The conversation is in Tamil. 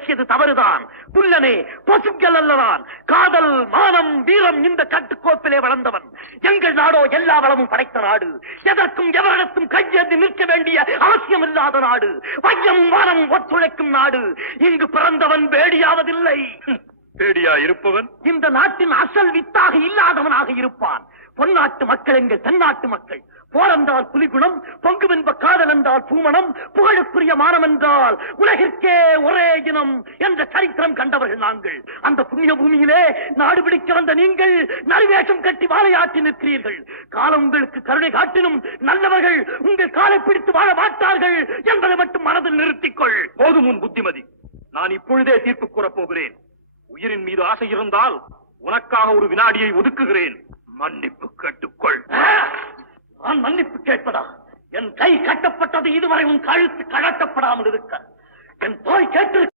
பேசியது தவறுதான். புல்லனே, பொசுக்கள் அல்லதான். காதல், மானம், வீரம் இந்த கட்டுக்கோப்பிலே வளர்ந்தவன். எங்கள் நாடோ எல்லா வளமும் படைத்த நாடு. எதற்கும் எவரிடத்தும் கையேந்தி நிற்க வேண்டிய அவசியம் இல்லாத நாடு. வையம் வானம் ஒத்துழைக்கும் நாடு. இங்கு பிறந்தவன் வேடியாவதில்லை. வேடியா இருப்பவன் இந்த நாட்டின் அசல் வித்தாக இல்லாதவனாக இருப்பான். பொன்னாட்டு மக்கள் எங்கள் தென்னாட்டு மக்கள். போரென்றால் புலிகுணம், பொங்குவென்ப காதல் என்றால் பூமணம், புகழுக்குரிய மானம் என்றால் உலகிற்கே ஒரே இனம் என்ற சரித்திரம் கண்டவர்கள் நாங்கள். அந்த புண்ணிய பூமியிலே நாடு பிடிக்க வந்த நீங்கள் நரிவேஷம் கட்டி வாழையாற்றி நிற்கிறீர்கள். காலம் உங்களுக்கு கருணை காட்டினும் நல்லவர்கள் உங்கள் காலை பிடித்து வாழ மாட்டார்கள் என்பதை மட்டும் மனதில் நிறுத்திக்கொள். போதும் உன் புத்திமதி. நான் இப்பொழுதே தீர்ப்பு கூறப் போகிறேன். உயிரின் மீது ஆசை இருந்தால் உனக்காக ஒரு வினாடியை ஒதுக்குகிறேன். மன்னிப்பு கேட்டுக்கொள். நான் மன்னிப்பு கேட்பதா? என் கை கட்டப்பட்டது இதுவரை உன் கழுத்து கழட்டப்படாமல் இருக்க. என் தாய் கேட்டிருக்க